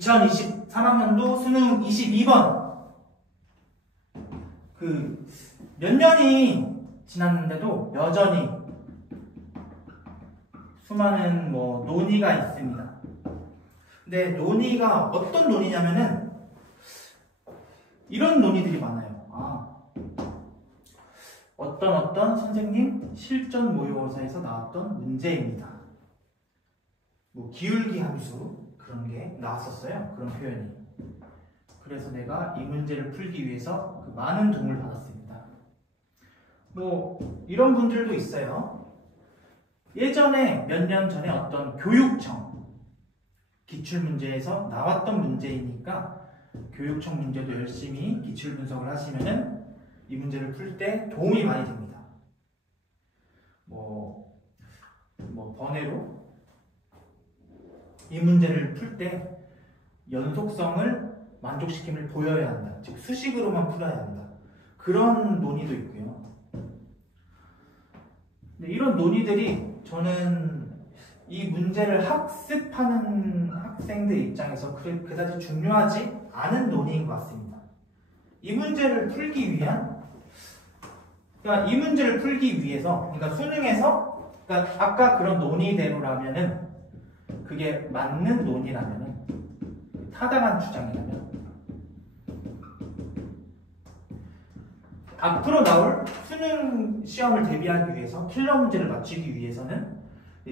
2023학년도 수능 22번. 몇 년이 지났는데도 여전히 수많은 논의가 있습니다. 근데 논의가 어떤 논의냐면은 이런 논의들이 많아요. 어떤 선생님 실전 모의고사에서 나왔던 문제입니다. 기울기 함수 그런 게 나왔었어요. 그런 표현이. 그래서 내가 이 문제를 풀기 위해서 많은 도움을 받았습니다. 이런 분들도 있어요. 예전에 몇 년 전에 어떤 교육청 기출문제에서 나왔던 문제이니까 교육청 문제도 열심히 기출 분석을 하시면은 이 문제를 풀 때 도움이 많이 됩니다. 번외로 이 문제를 풀 때 연속성을 만족시킴을 보여야 한다. 즉 수식으로만 풀어야 한다. 그런 논의도 있고요. 근데 이런 논의들이 저는 이 문제를 학습하는 학생들 입장에서 그다지 중요하지 않은 논의인 것 같습니다. 이 문제를 풀기 위한, 이 문제를 풀기 위해서, 수능에서, 아까 그런 논의대로라면은, 그게 맞는 논의라면은, 타당한 주장이라면, 앞으로 나올 수능 시험을 대비하기 위해서, 킬러 문제를 맞추기 위해서는,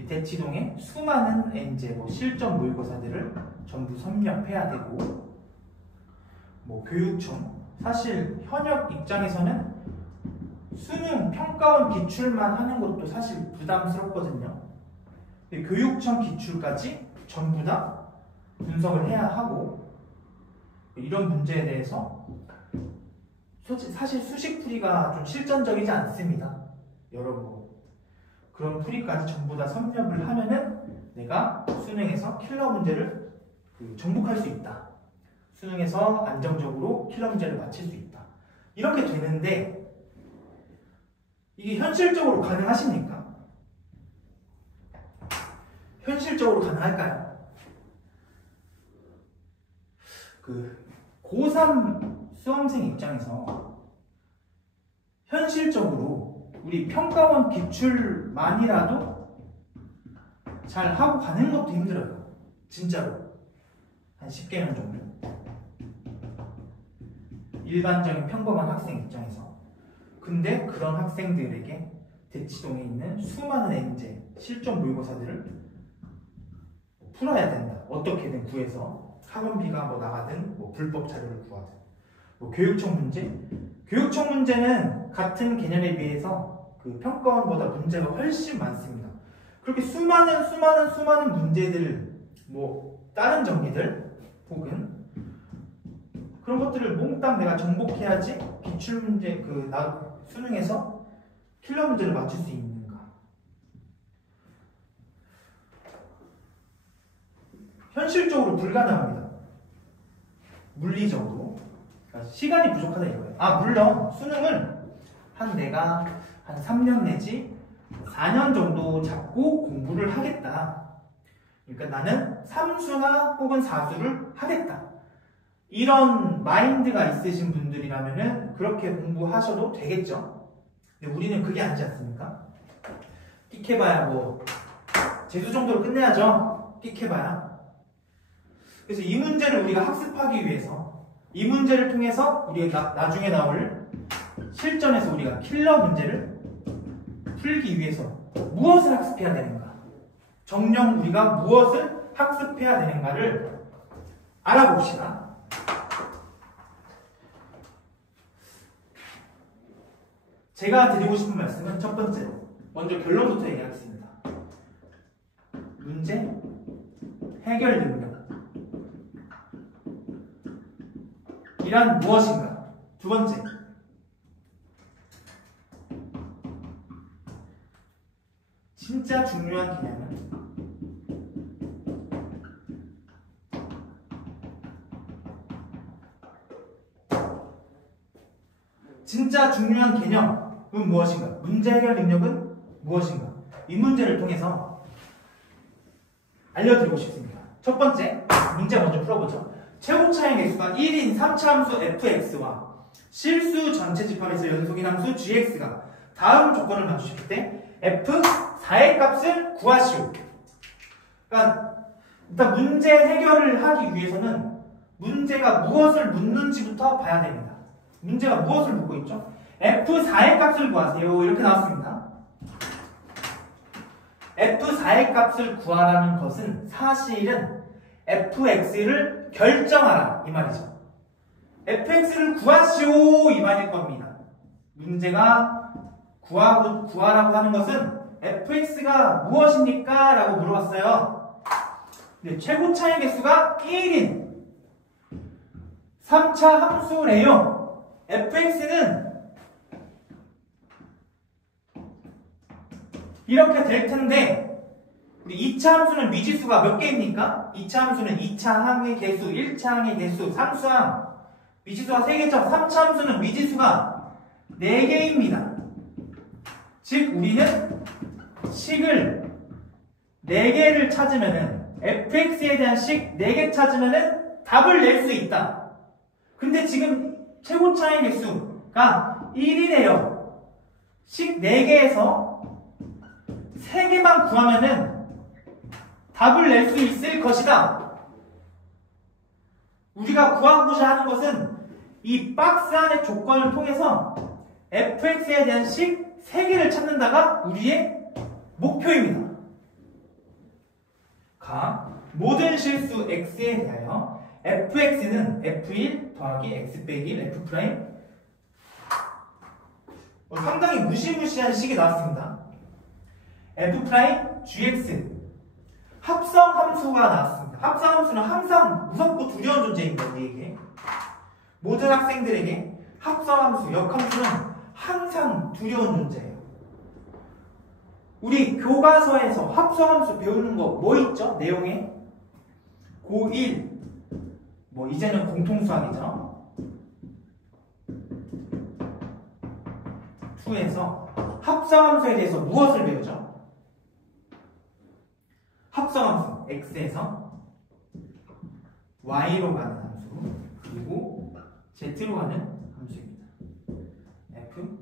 대치동에 수많은 N제, 실전 모의고사들을 전부 섭렵해야 되고, 교육청, 사실 현역 입장에서는 수능 평가원 기출만 하는 것도 사실 부담스럽거든요. 교육청 기출까지 전부 다 분석을 해야 하고, 이런 문제에 대해서 사실 수식풀이가 좀 실전적이지 않습니다. 여러분 그런 풀이까지 전부 다 섭렵을 하면은 내가 수능에서 킬러 문제를 정복할 수 있다. 수능에서 안정적으로 킬러 문제를 맞힐 수 있다. 이렇게 되는데 이게 현실적으로 가능하십니까? 현실적으로 가능할까요? 고3 수험생 입장에서 현실적으로 우리 평가원 기출만이라도 잘 하고 가는 것도 힘들어요. 진짜로. 한 10개년 정도. 일반적인 평범한 학생 입장에서. 근데 그런 학생들에게 대치동에 있는 수많은 N제, 실전 모의고사들을 풀어야 된다. 어떻게든 구해서 학원비가 나가든 불법 자료를 구하든. 교육청 문제? 교육청 문제는 같은 개념에 비해서 평가원보다 문제가 훨씬 많습니다. 그렇게 수많은 문제들, 다른 정리들, 혹은 그런 것들을 몽땅 내가 정복해야지 기출문제, 수능에서 킬러 문제를 맞출 수 있는가. 현실적으로 불가능합니다. 물리적으로. 시간이 부족하다 이거예요. 물론 수능을 내가 한 3년 내지 4년 정도 잡고 공부를 하겠다. 그러니까 나는 3수나 혹은 4수를 하겠다. 이런 마인드가 있으신 분들이라면은 그렇게 공부하셔도 되겠죠. 근데 우리는 그게 아니지 않습니까? 끽해봐야 재수 정도로 끝내야죠. 끽해봐야. 그래서 이 문제를 우리가 학습하기 위해서 이 문제를 통해서 우리가 나중에 나올 실전에서 우리가 킬러 문제를 풀기 위해서 무엇을 학습해야 되는가? 정녕 우리가 무엇을 학습해야 되는가를 알아봅시다. 제가 드리고 싶은 말씀은 첫 번째로 먼저 결론부터 얘기하겠습니다. 문제 해결 능력 이란 무엇인가? 두 번째, 진짜 중요한 개념은 진짜 중요한 개념은 무엇인가? 문제 해결 능력은 무엇인가? 이 문제를 통해서 알려드리고 싶습니다. 첫 번째 문제 먼저 풀어보죠. 최고 차의 개수가 1인 3차 함수 fx와 실수 전체 집합에서 연속인 함수 gx가 다음 조건을 맞추실 때 f4의 값을 구하시오. 그러니까 일단 문제 해결을 하기 위해서는 문제가 무엇을 묻는지부터 봐야 됩니다. 문제가 무엇을 묻고 있죠? f4의 값을 구하세요. 이렇게 나왔습니다. f4의 값을 구하라는 것은 사실은 fx를 결정하라 이 말이죠. fx를 구하시오 이 말일 겁니다. 문제가 구하라고 하는 것은 fx가 무엇입니까? 라고 물어봤어요. 근데 최고 차의 개수가 1인 3차 함수래요. fx는 이렇게 될 텐데 우리 2차 함수는 미지수가 몇 개입니까? 2차 함수는 2차 항의 개수, 1차 항의 개수, 상수항 미지수가 3개죠. 3차 함수는 미지수가 4개입니다. 즉 우리는 식을 4개를 찾으면은 fx에 대한 식 4개 찾으면은 답을 낼 수 있다. 근데 지금 최고차의 개수가 1이래요. 식 4개에서 3개만 구하면은 답을 낼 수 있을 것이다. 우리가 구하고자 하는 것은 이 박스 안의 조건을 통해서 fx에 대한 식 3개를 찾는다가 우리의 목표입니다. 모든 실수 x에 대하여 fx는 f1 더하기 x 빼기 1 f 프라임 상당히 무시무시한 식이 나왔습니다. f 프라임 gx 합성 함수가 나왔습니다. 합성 함수는 항상 무섭고 두려운 존재입니다. 우리에게 모든 학생들에게 합성 함수, 역함수는 항상 두려운 존재예요. 우리 교과서에서 합성함수 배우는 거 뭐 있죠? 내용에 고1 이제는 공통수학이죠. 2에서 합성함수에 대해서 무엇을 배우죠? 합성함수 x에서 y로 가는 함수 그리고 z로 가는 함수입니다. f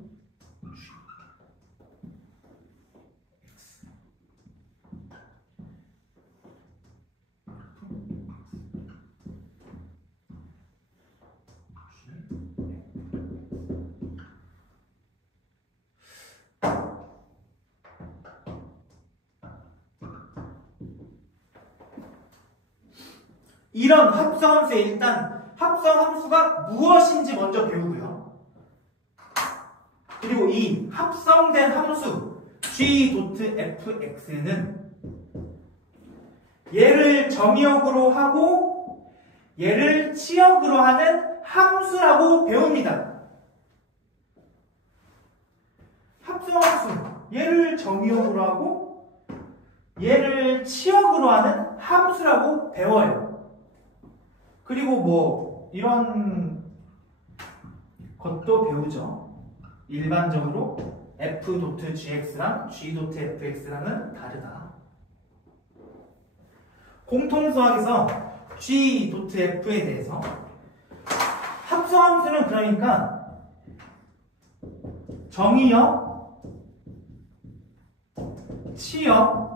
이런 합성함수에 일단 합성함수가 무엇인지 먼저 배우고요. 그리고 이 합성된 함수 g.fx는 얘를 정의역으로 하고 얘를 치역으로 하는 함수라고 배웁니다. 합성함수 얘를 정의역으로 하고 얘를 치역으로 하는 함수라고 배워요. 그리고 이런 것도 배우죠. 일반적으로 f.gx랑 g.fx랑은 다르다. 공통수학에서 g.f에 대해서 합성함수는 그러니까 정의역, 치역,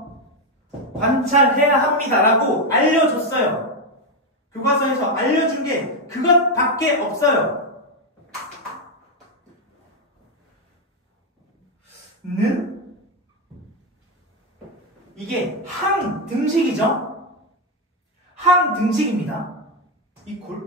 관찰해야 합니다라고 알려줬어요. 교과서에서 알려준 게 그것밖에 없어요. 는 이게 항등식이죠. 항등식입니다. 이퀄.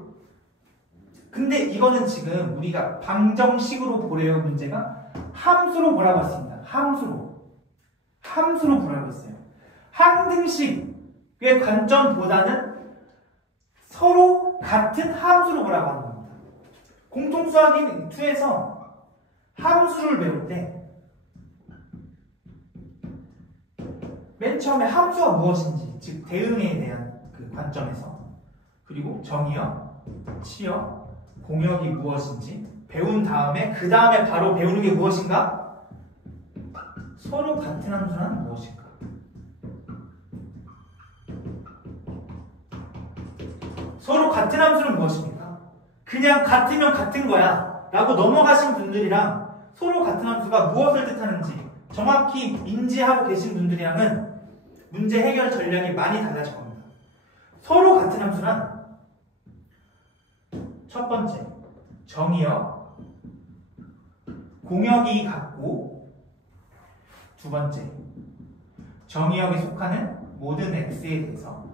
근데 이거는 지금 우리가 방정식으로 보래요. 문제가 함수로 보라고 했습니다. 함수로 보라고 했어요. 항등식의 관점보다는 서로 같은 함수로 보라고 하는 겁니다. 공통수학인 2에서 함수를 배울 때 맨 처음에 함수가 무엇인지, 즉 대응에 대한 그 관점에서 그리고 정의역, 치역, 공역이 무엇인지 배운 다음에 그 다음에 바로 배우는 게 무엇인가? 서로 같은 함수란 무엇인가? 서로 같은 함수는 무엇입니까? 그냥 같으면 같은 거야 라고 넘어가신 분들이랑 서로 같은 함수가 무엇을 뜻하는지 정확히 인지하고 계신 분들이랑은 문제 해결 전략이 많이 달라질 겁니다. 서로 같은 함수란 첫 번째, 정의역, 공역이 같고 두 번째, 정의역에 속하는 모든 x에 대해서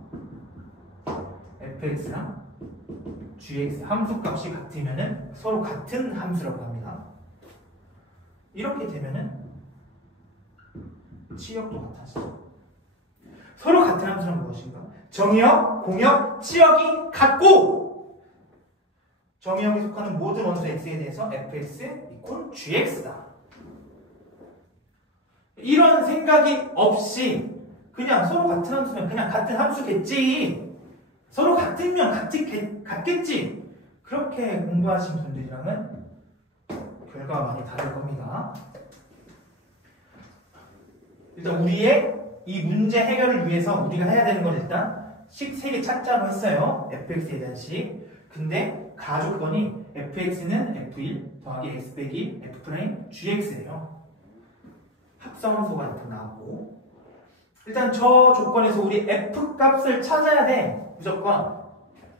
fx랑 gx 함수값이 같으면은 서로 같은 함수라고 합니다. 이렇게 되면은 치역도 같아지죠. 서로 같은 함수는 무엇인가? 정의역, 공역, 치역이 같고 정의역에 속하는 모든 원소 x에 대해서 fx 이퀄 gx다. 이런 생각이 없이 그냥 서로 같은 함수면 그냥 같은 함수겠지. 서로 같으면 같겠지. 그렇게 공부하신 분들이랑은 결과가 많이 다를 겁니다. 일단 우리의 이 문제 해결을 위해서 우리가 해야 되는 건 일단 식 3개 찾자고 했어요. fx에 대한 식. 근데 가조건이 fx는 f1 더하기 x 빼기 f' gx예요. 합성함수가 일단 나왔고 일단 저 조건에서 우리 f 값을 찾아야 돼. 무조건.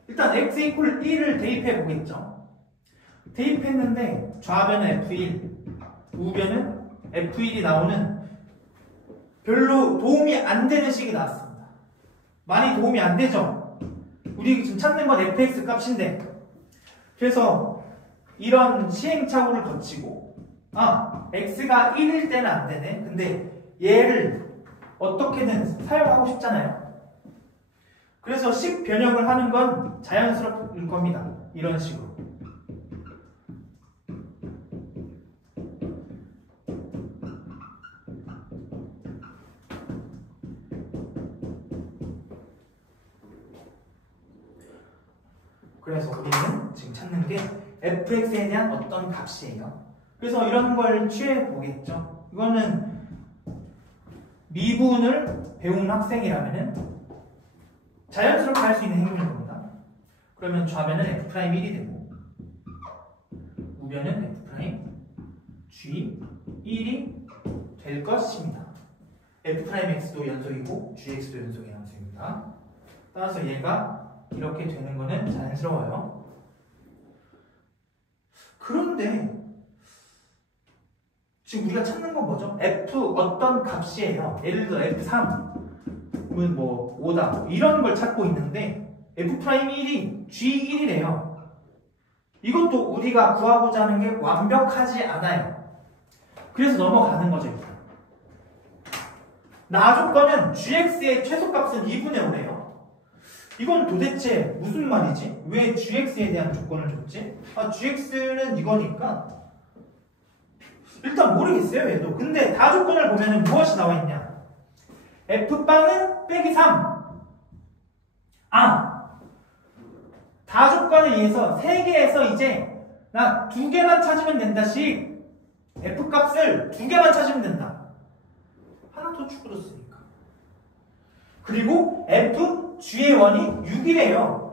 일단 x 이퀄 1을 대입해 보겠죠. 대입했는데 좌변은 f1, 우변은 f1이 나오는 별로 도움이 안 되는 식이 나왔습니다. 많이 도움이 안 되죠. 우리 지금 찾는 건 fx 값인데 그래서 이런 시행착오를 거치고 x가 1일 때는 안 되네. 근데 얘를 어떻게든 사용하고 싶잖아요. 그래서 식 변형을 하는 건 자연스러울 겁니다. 이런 식으로. 그래서 우리는 지금 찾는 게 fx에 대한 어떤 값이에요. 그래서 이런 걸 취해 보겠죠. 이거는 미분을 배운 학생이라면은 자연스럽게 할 수 있는 행위인 겁니다. 그러면 좌변은 f'1이 되고 우변은 f'(g1이) 될 것입니다. f'x도 연속이고 gx도 연속의 함수입니다. 따라서 얘가 이렇게 되는 거는 자연스러워요. 그런데 지금 우리가 찾는 건 뭐죠? f 어떤 값이에요. 예를 들어 f3은 뭐 5다 이런 걸 찾고 있는데 f'1이 g1이래요. 이것도 우리가 구하고자 하는 게 완벽하지 않아요. 그래서 넘어가는 거죠. 나 조건은 gx의 최소값은 2분의 5래요. 이건 도대체 무슨 말이지? 왜 gx에 대한 조건을 줬지? gx는 이거니까 일단 모르겠어요, 얘도. 근데 다 조건을 보면은 무엇이 나와 있냐? f빵은 빼기 3. 다 조건에 의해서 3개에서 이제 나 2개만 찾으면 된다 식. f 값을 2개만 찾으면 된다. 하나 더 줄어들었으니까. 그리고 f g의 원이 6이래요.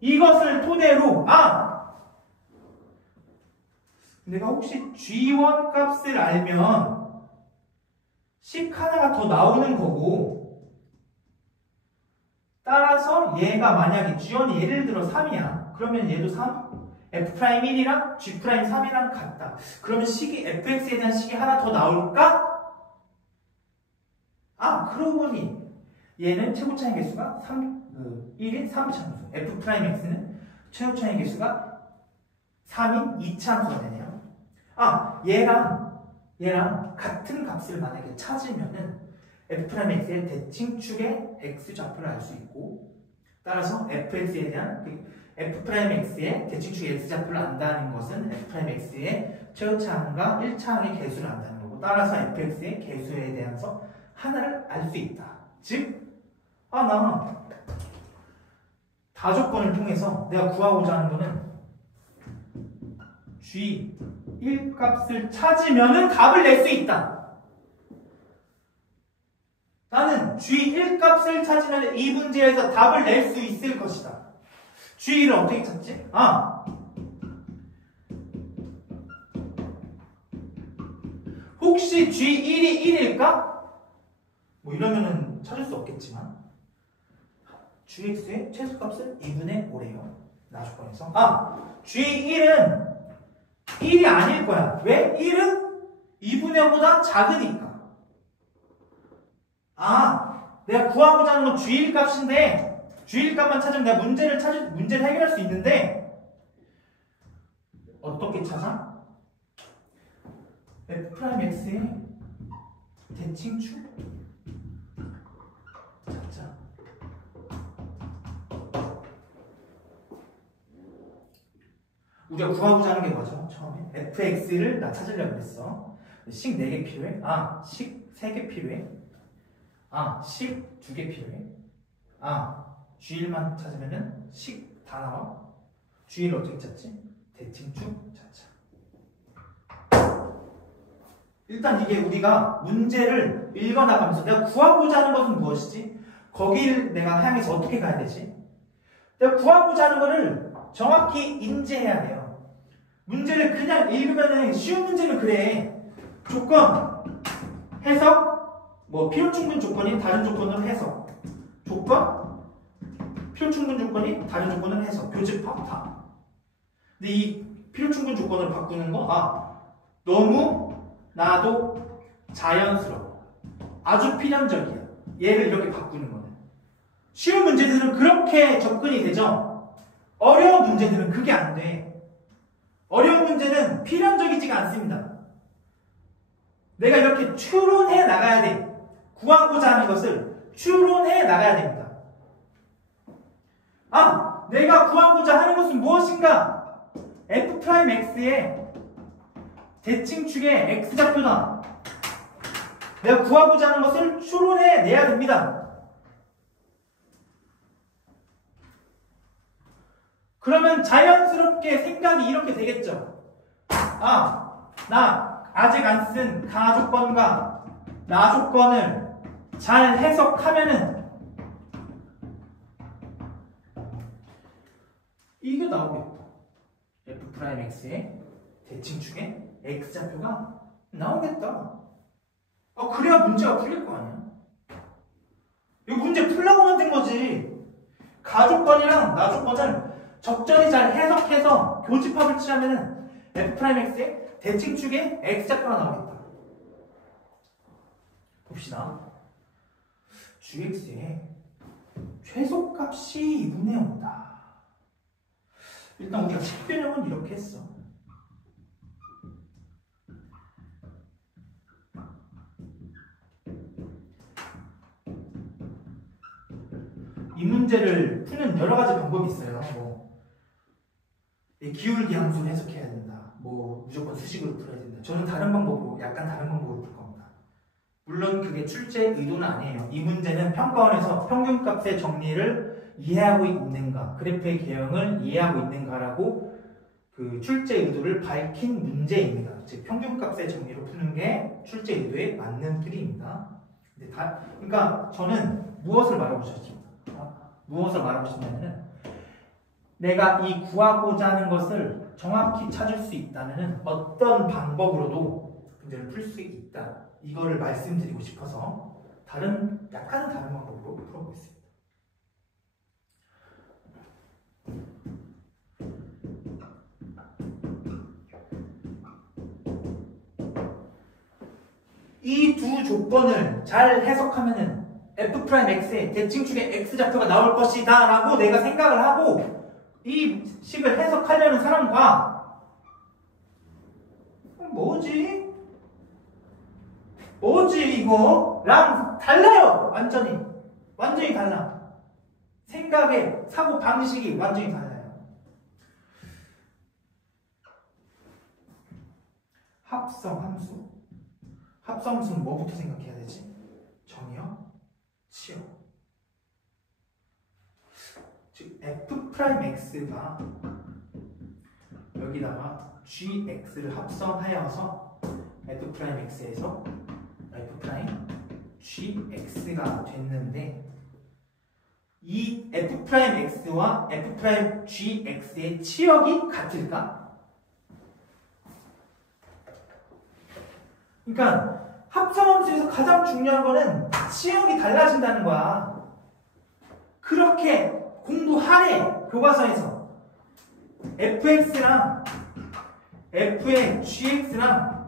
이것을 토대로 내가 혹시 g1 값을 알면 식 하나가 더 나오는 거고 따라서 얘가 만약에 g1이 예를 들어 3이야. 그러면 얘도 3? f'1이랑 g'3이랑 같다. 그러면 식이 fx에 대한 식이 하나 더 나올까? 그러고 보니 얘는 최고차의 개수가 1인 3차 함수. f'x는 최고차의 개수가 3인 2차 함수가 되네요. 얘랑 같은 값을 만약에 찾으면은 f'x의 대칭축의 x좌표를 알 수 있고 따라서 fx에 대한 f'x의 대칭축의 x좌표를 안다는 것은 f'x의 최고차항과 1차항의 개수를 안다는 거고 따라서 fx의 개수에 대해서 하나를 알 수 있다. 즉, 나 다조건을 통해서 내가 구하고자 하는 거는 g1 값을 찾으면은 답을 낼 수 있다. 나는 G1 값을 찾으면 이 문제에서 답을 낼 수 있을 것이다. G1을 어떻게 찾지? 혹시 G1이 1일까? 뭐 이러면은 찾을 수 없겠지만 Gx의 최소값은 2분의 5래요. 나조건에서. G1은 1이 아닐 거야. 왜? 1은 2분의 5보다 작으니까. 내가 구하고자 하는 건 G1 값인데 G1 값만 찾으면 내가 문제를 해결할 수 있는데 어떻게 찾아? F'X의 대칭축 찾자. 우리가 구하고자 하는 게 뭐죠? 처음에 Fx를 나 찾으려고 했어. 식 4개 필요해? 식 3개 필요해? 식 2개 필요해? G1만 찾으면은 식 다 나와. G1을 어떻게 찾지? 대칭축 찾자. 일단 이게 우리가 문제를 읽어나가면서 내가 구하고자 하는 것은 무엇이지? 거기를 내가 향해서 어떻게 가야 되지? 내가 구하고자 하는 것을 정확히 인지해야 돼요. 문제를 그냥 읽으면 쉬운 문제는 그래. 조건, 해석, 뭐 필요충분 조건이 다른 조건으로 해석, 조건, 필요충분 조건이 다른 조건으로 해석, 교집합 다. 근데 이 필요충분 조건을 바꾸는 거 너무 나도 자연스러워. 아주 필연적이야. 얘를 이렇게 바꾸는 거는. 쉬운 문제들은 그렇게 접근이 되죠. 어려운 문제들은 그게 안 돼. 어려운 문제는 필연적이지가 않습니다. 내가 이렇게 추론해 나가야 돼. 구하고자 하는 것을 추론해 나가야 됩니다. 내가 구하고자 하는 것은 무엇인가? F'X의 대칭축의 X좌표다. 내가 구하고자 하는 것을 추론해 내야 됩니다. 그러면 자연스럽게 생각이 이렇게 되겠죠. 나 아직 안 쓴 가조건과 나조건을 잘 해석하면은 이게 나오겠다. F'X의 대칭축의 X좌표가 나오겠다. 그래야 문제가 풀릴 거 아니야. 이거 문제 풀려고 만든 거지. 가조건이랑 나조건을 적절히 잘 해석해서 교집합을 취하면은 F'X의 대칭축의 X좌표가 나오겠다. 봅시다. Gx의 최소값이 2분의 5다. 일단 우리가 식변형은 이렇게 했어. 이 문제를 푸는 여러 가지 방법이 있어요. 기울기 함수를 해석해야 된다. 무조건 수식으로 풀어야 된다. 저는 다른 방법으로, 약간 다른 방법으로 풀 겁니다. 물론 그게 출제의 의도는 아니에요. 이 문제는 평가원에서 평균값의 정리를 이해하고 있는가, 그래프의 개형을 이해하고 있는가라고 그 출제 의도를 밝힌 문제입니다. 즉 평균값의 정리로 푸는 게 출제 의도에 맞는 길입니다. 그러니까 저는 무엇을 말하고 싶습니다. 무엇을 말하고 싶냐면은 내가 이 구하고자 하는 것을 정확히 찾을 수 있다면은 어떤 방법으로도 문제를 풀 수 있다. 이거를 말씀드리고 싶어서 약간은 다른 방법으로 풀어보겠습니다. 이 두 조건을 잘 해석하면은 F'X의 대칭축의 X좌표가 나올 것이다 라고 내가 생각을 하고 이 식을 해석하려는 사람과 뭐지 이거? 랑 달라요. 완전히 달라. 생각의 사고 방식이 완전히 달라요. 합성함수는 뭐부터 생각해야 되지? 정의역, 치역. 즉 F'X가 여기다가 GX를 합성하여서 F'X에서 F' gx가 됐는데 이 f'x와 f'gx의 치역이 같을까? 그러니까 합성함수에서 가장 중요한 거는 치역이 달라진다는 거야. 그렇게 공부하래. 교과서에서 fx랑 f의 gx랑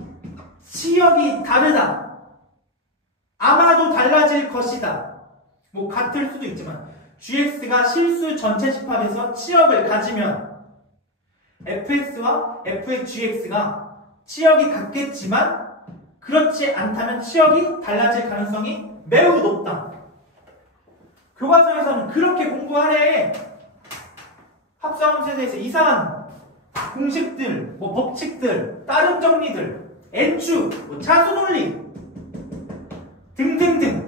치역이 다르다. 아마도 달라질 것이다. 뭐 같을 수도 있지만 gx가 실수 전체 집합에서 치역을 가지면 fx와 f의 gx가 치역이 같겠지만 그렇지 않다면 치역이 달라질 가능성이 매우 높다. 교과서에서는 그렇게 공부하래. 합성함수에 대해서 이상한 공식들, 뭐 법칙들, 따름 정리들, N축, 뭐 차수 논리 등등등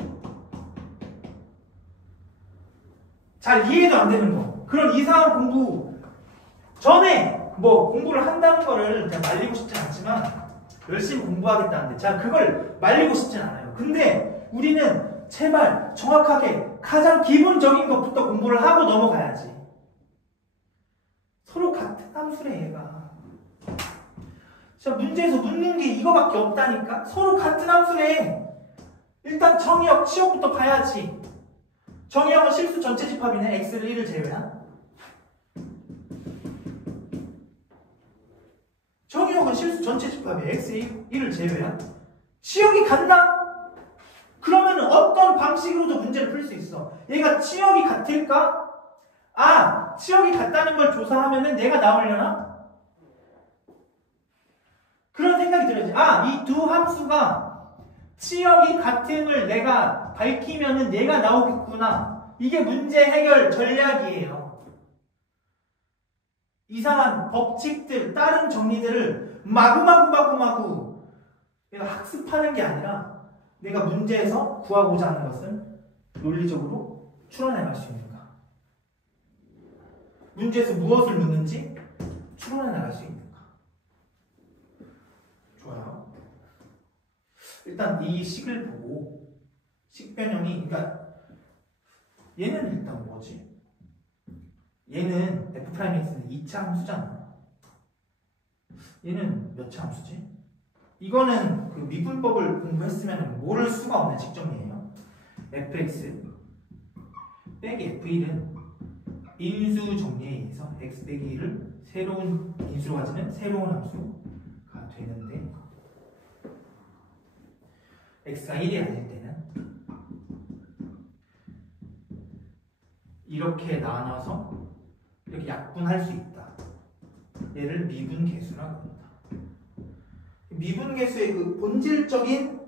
잘 이해도 안 되는 거. 그런 이상한 공부 전에 뭐 공부를 한다는 거를 제가 말리고 싶진 않지만 열심히 공부하겠다는데 제가 그걸 말리고 싶진 않아요. 근데 우리는 제발 정확하게 가장 기본적인 것부터 공부를 하고 넘어가야지. 서로 같은 함수래 얘가. 진짜 문제에서 묻는 게 이거밖에 없다니까. 서로 같은 함수래. 일단 정의역, 치역부터 봐야지. 정의역은 실수 전체 집합이네. x를 1을 제외한. 정의역은 실수 전체 집합이야. x의 1을 제외한. 치역이 간다? 그러면 어떤 방식으로도 문제를 풀 수 있어. 얘가 치역이 같을까? 아, 치역이 같다는 걸 조사하면은 얘가 나오려나? 그런 생각이 들어야지. 아, 이 두 함수가 치역이 같음을 내가 밝히면은 얘가 나오겠구나. 이게 문제 해결 전략이에요. 이상한 법칙들, 다른 정리들을 마구마구 내가 학습하는 게 아니라 내가 문제에서 구하고자 하는 것은 논리적으로 추론해갈 수 있는가. 문제에서 무엇을 묻는지 추론해나갈 수 있는가. 좋아요. 일단 이 식을 보고 식변형이, 그러니까 얘는 일단 뭐지? 얘는 f'x는 2차 함수잖아. 얘는 몇 차 함수지? 이거는 그 미분법을 공부했으면 모를 수가 없는 직정이에요. fx 빼기 f1은 인수 정리에 의해서 x 빼기 1을 새로운 인수로 가지는 새로운 함수가 되는데 x가 1이 아닐 때는 이렇게 나눠서 이렇게 약분할 수 있다. 얘를 미분계수라고 합니다. 미분계수의 그 본질적인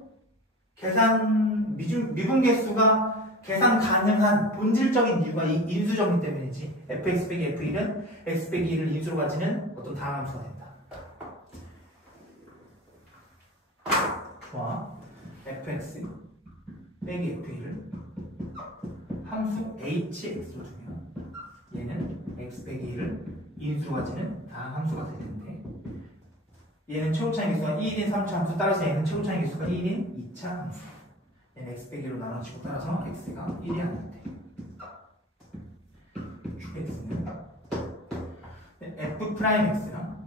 계산, 미분계수가 계산 가능한 본질적인 이유가 이 인수정리 때문이지. fx 빼기 f1은 x 빼기 1을 인수로 가지는 어떤 다항함수가 된다. 좋아. fx 빼기 f1을 함수 hx로 두면 얘는 x 빼기 1을 인수로 가지는 다항함수가 될 텐데 얘는 최고차의 개수가 2인 3차 함수, 따라서 얘는 최고차의 개수가 1인 2차 함수. 얘는 x 빼기로 나눠지고 따라서 x가 1이 아닐 때 qx는 f'x랑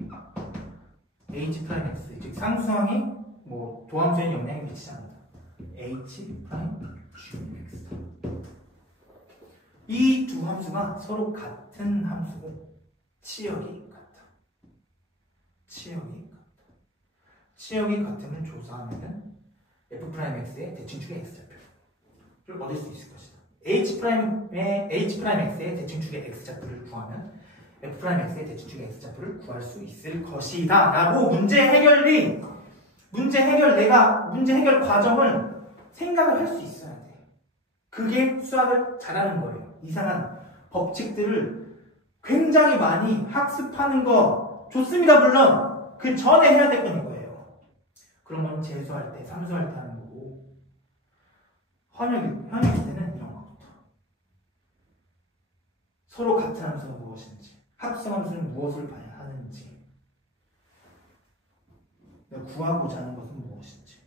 h'x, 즉 상수항이 뭐 도함수에 영향을 미치지 않는다. h'gx다. 이 두 함수가 서로 같은 함수고 치역이 같다. 치역이 같으면 조사하면은 f'x의 대칭축의 x좌표를 얻을 수 있을 것이다. h'x의 대칭축의 x좌표를 구하면 f'x의 대칭축의 x좌표를 구할 수 있을 것이다 라고 문제 해결 과정을 생각을 할 수 있어야 돼. 그게 수학을 잘하는 거예요. 이상한 법칙들을 굉장히 많이 학습하는 거 좋습니다. 물론 그 전에 해야 될 건 이거예요. 그런 건 재수할 때, 삼수할 때 하는 거고, 현역일 때는 이런 것부터. 서로 같은 함수는 무엇인지, 합성함수는 무엇을 봐야 하는지, 내가 구하고자 하는 것은 무엇인지.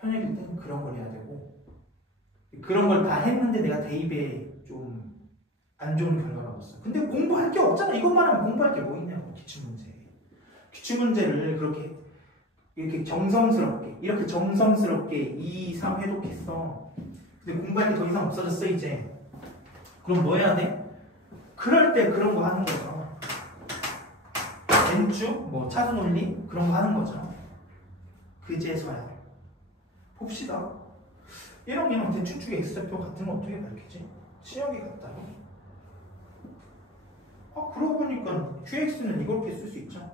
현역일 때는 그런 걸 해야 되고, 그런 걸 다 했는데 내가 대입에 좀 안 좋은 결과가 왔어. 근데 공부할 게 없잖아. 이것만 하면 공부할 게 뭐 있냐고. 기출문제. 기출문제를 그렇게 이렇게 정성스럽게 2, 3 해독했어. 근데 공부할 게 더 이상 없어졌어 이제. 그럼 뭐 해야 돼? 그럴 때 그런 거 하는 거죠. 왼주, 뭐 차수 논리 그런 거 하는 거죠. 그제서야 봅시다. 얘랑 대충축의 X좌표 같은 거 어떻게 밝히지? 치역이 같다고? 그러고 보니까 QX는 이렇게 쓸 수 있죠.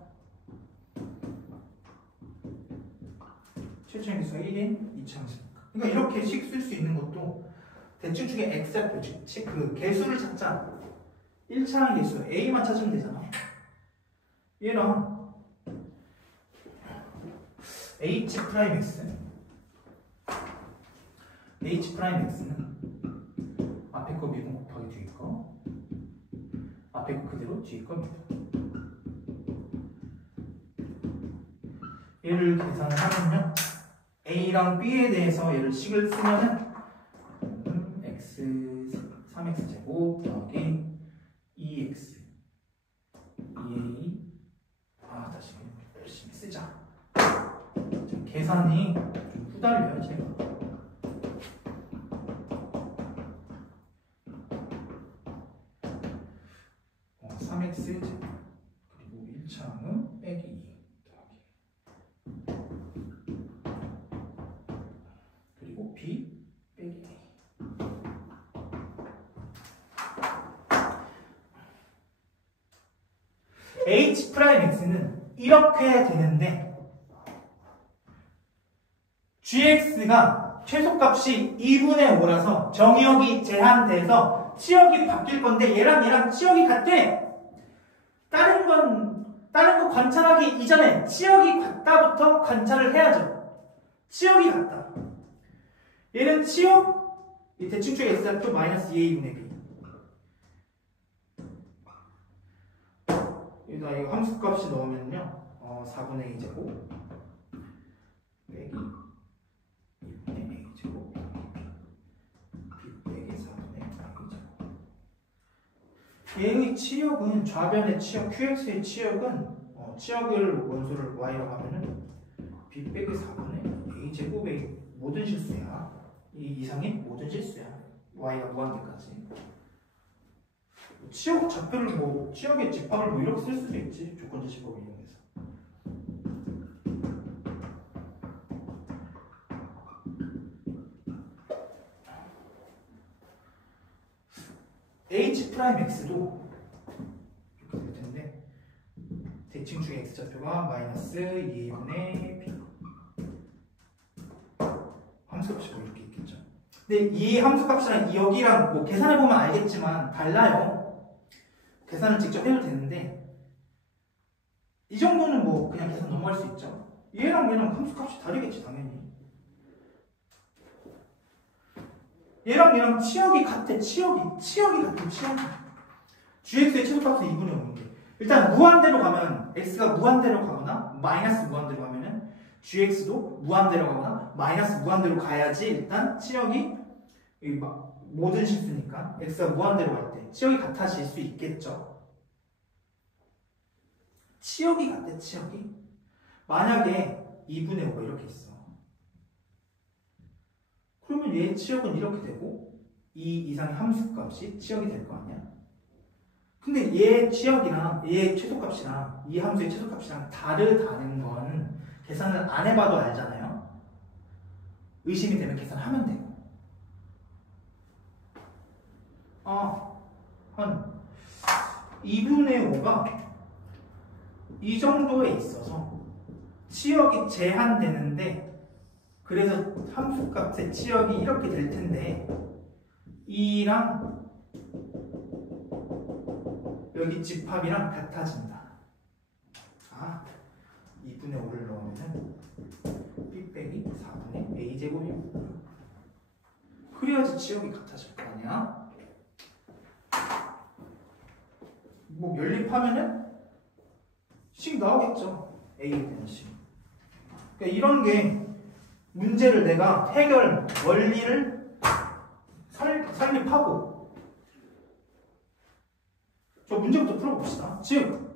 최초행수가 1인 2차항이니까. 그러니까 이렇게씩 쓸 수 있는 것도 대칭축의 X좌표, 즉 그 개수를 찾자. 1차항 개수 A만 찾으면 되잖아. 얘랑 H'X H'X는 앞에 거 미분 곱하기 뒤에 거, 앞에 거 그대로 뒤에 거 미분. 얘를 계산을 하면요, A랑 B에 대해서 얘를 식을 쓰면은 X 3X제곱 더하기 2X 2A. 다시 열심히 쓰자. 계산이 좀 후달려요 제가. 3X 제곱 그리고 1차항은 빼기 2 그리고 B 빼기 A. H'X는 이렇게 되는데 gx가 최소값이 2분의 5라서 정의역이 제한돼서 치역이 바뀔 건데 얘랑 치역이 같대. 다른 거 관찰하기 이전에 치역이 같다부터 관찰을 해야죠. 치역이 같다. 얘는 치역, 이 대칭축의 x좌표 마이너스 2a분의 b. 여기다 이 함수값이 넣으면요, 4분의 2제곱 빼기 2분의 a제곱 b 빼기 4분의 a제곱. 얘의 치역은, 좌변의 치역, qx의 치역은 치역을 원소를 y라고 하면은 b 빼기 4분의 a제곱의 모든 실수야. 이 이상의 모든 실수야. y가 무한대까지. 치역 좌표를 치역의 집합을 이렇게 쓸 수도 있지. 조건제 집합을 이용해서. H'X도 이렇게 될 텐데, 대칭축의 X좌표가 마이너스 2분의 B. 함수값이 이렇게 있겠죠. 근데 이 함수값이랑 여기랑 계산해보면 알겠지만 달라요. 계산을 직접 해도 되는데, 이 정도는 그냥 계산 넘어갈 수 있죠. 얘랑 함수값이 다르겠지, 당연히. 얘랑 치역이 같아. 치역이 같아. gx의 최소값은 2분의 5인데, 일단 무한대로 가면, x가 무한대로 가거나 마이너스 무한대로 가면은 gx도 무한대로 가거나 마이너스 무한대로 가야지 일단 치역이, 모든 실수니까 x가 무한대로 갈 때 치역이 같아질 수 있겠죠. 치역이 같대. 치역이 만약에 2분의 5가 이렇게 있어. 그러면 얘 치역은 이렇게 되고 이 이상의 함수값이 치역이 될 거 아니야. 근데 얘 치역이랑 얘 최소값이랑 이 함수의 최소값이랑 다르다는 건 계산을 안 해봐도 알잖아요. 의심이 되면 계산하면 되고. 한 2분의 5가 이 정도에 있어서 치역이 제한되는데, 그래서 함수값의 치역이 이렇게 될 텐데, 2랑 여기 집합이랑 같아진다. 2분의 5를 넣으면 b 빼기 4분의 a제곱이고, 그래야지 치역이 같아질 거 아니야. 연립하면은 식 나오겠죠. a에 대한 식. 그러니까 이런 게 문제를 내가 해결 원리를 설립하고 저 문제부터 풀어봅시다. 즉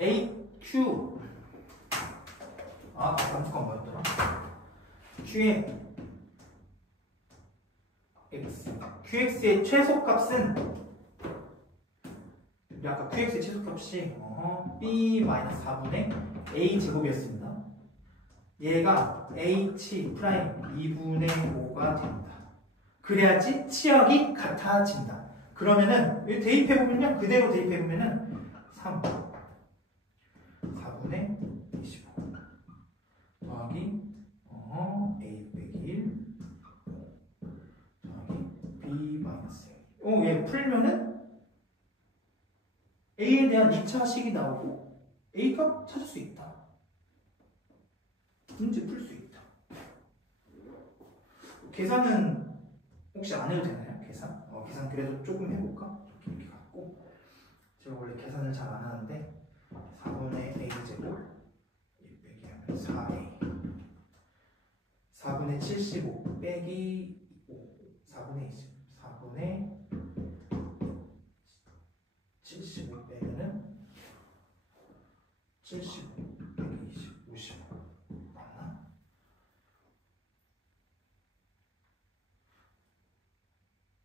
AQ 감수가 뭐였더라? Q의 X QX의 최소값은 아까 QX의 최소값이 B-4분의 A제곱이었습니다. 얘가 H' 2분의 5가 됩니다. 그래야지 치역이 같아진다. 그러면은 대입해보면요. 그대로 대입해보면은 3 4분의 25 더하기 A 빼기 1 더하기 B-A. 얘 풀면은 A에 대한 2차식이 나오고 A값 찾을 수 있다. 문제 풀 수 있다. 계산은 혹시 안 해도 되나요? 계산? 계산 그래도 조금 해볼까? 이렇게 갖고 제가 원래 계산을 잘 안 하는데 4분의 A제곱 1 빼기 하면 4A 4분의 75 빼기 5 4분의 20 4분의 75 빼면은 75 빼기 20 55 맞나?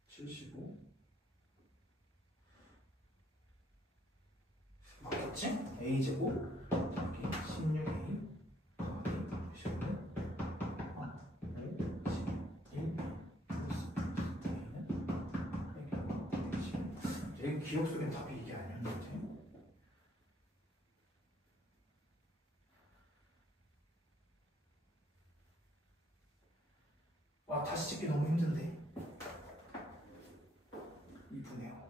75 맞겠지? A제곱 여기 16A 더하기 55는 5, 11 제 기억 속엔 답이 이게 아니었는데 다시 찍기 너무 힘든데 2분의 5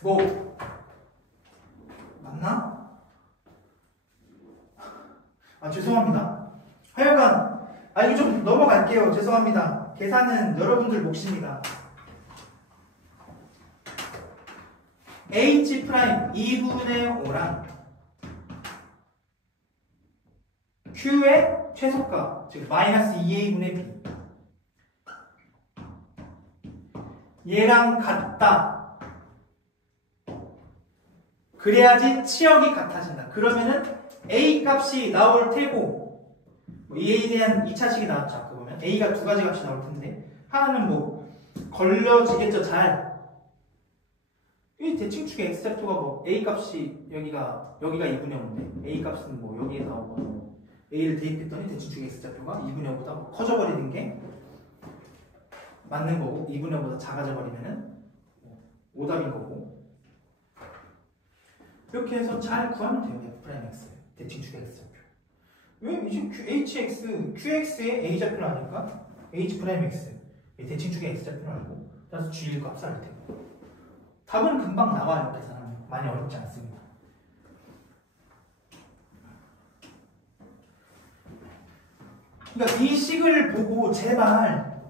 뭐 맞나? 죄송합니다. 하여간 이거 좀 넘어갈게요. 죄송합니다. 계산은 여러분들 몫입니다. H' 2분의 5랑 Q의 최소값 즉 마이너스 2A분의 B 얘랑 같다. 그래야지 치역이 같아진다. 그러면은 A 값이 나올 테고 A에 대한 2차식이 나왔죠. 아까 보면 A가 두 가지 값이 나올 텐데 하나는 뭐 걸려지겠죠. 잘. 이 대칭축의 X좌표가 뭐 A 값이 여기가 2분의 5인데 A 값은 뭐 여기에 나오고 A를 대입했더니 대칭축의 X좌표가 2분의 5보다 커져버리는 게 맞는 거고 2분의 5보다 작아져 버리면은 오답인 거고 이렇게 해서 잘 구하면 돼요. F'X 대칭축의 X좌표. 왜? 이제 QX의 A좌표를 아니까 H'X 대칭축의 X좌표를 알고 따라서 G1 값을 알 테고 답은 금방 나와요. 계산하면 많이 어렵지 않습니다. 그러니까 이 식을 보고 제발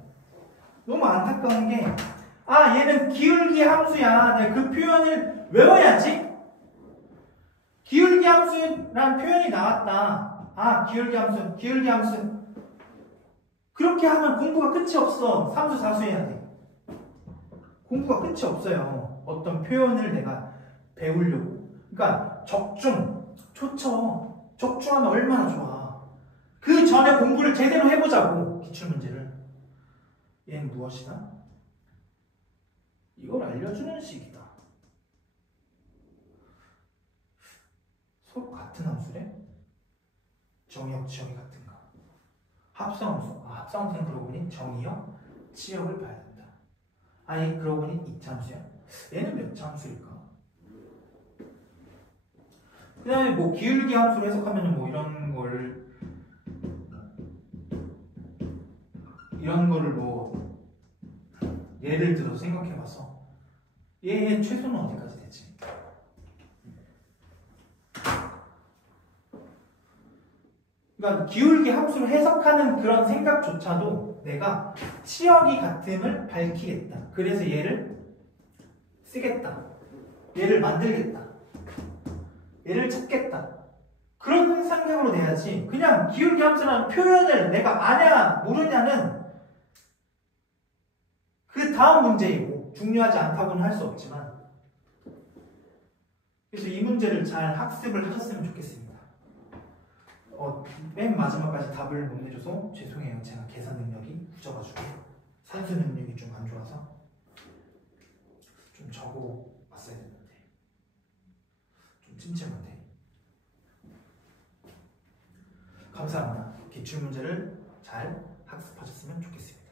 너무 안타까운 게 얘는 기울기 함수야. 내가 그 표현을 외워야지. 기울기 함수란 표현이 나왔다. 기울기 함수. 그렇게 하면 공부가 끝이 없어. 삼수, 사수 해야 돼. 공부가 끝이 없어요. 어떤 표현을 내가 배우려고. 그러니까 적중하면 얼마나 좋아. 그 전에 공부를 제대로 해보자고. 기출문제를. 얘는 무엇이다? 이걸 알려주는 식이다. 서로 같은 함수래? 정의역, 치역이 같은가? 합성함수. 합성함수는 그러고 보니 정의역, 치역을 봐야 된다. 얘 그러고 보니 이차함수야. 얘는 몇 차 함수일까? 그 다음에 뭐 기울기 함수로 해석하면 뭐 이런 거를 뭐 예를 들어서 생각해봐서 얘의 최소는 어디까지 되지? 그러니까 기울기 함수를 해석하는 그런 생각조차도 내가 치역이 같음을 밝히겠다. 그래서 얘를 쓰겠다. 얘를 만들겠다. 얘를 찾겠다. 그런 생각으로 돼야지. 그냥 기울기 함수라는 표현을 내가 아냐 모르냐는 그 다음 문제이고 중요하지 않다고는 할 수 없지만, 그래서 이 문제를 잘 학습을 하셨으면 좋겠습니다. 맨 마지막까지 답을 못 내줘서 죄송해요. 제가 계산 능력이 부져가지고 산수 능력이 좀 안 좋아서 좀 적어 왔어야 됐는데 좀 찜찜한데. 감사합니다. 기출문제를 잘 학습하셨으면 좋겠습니다.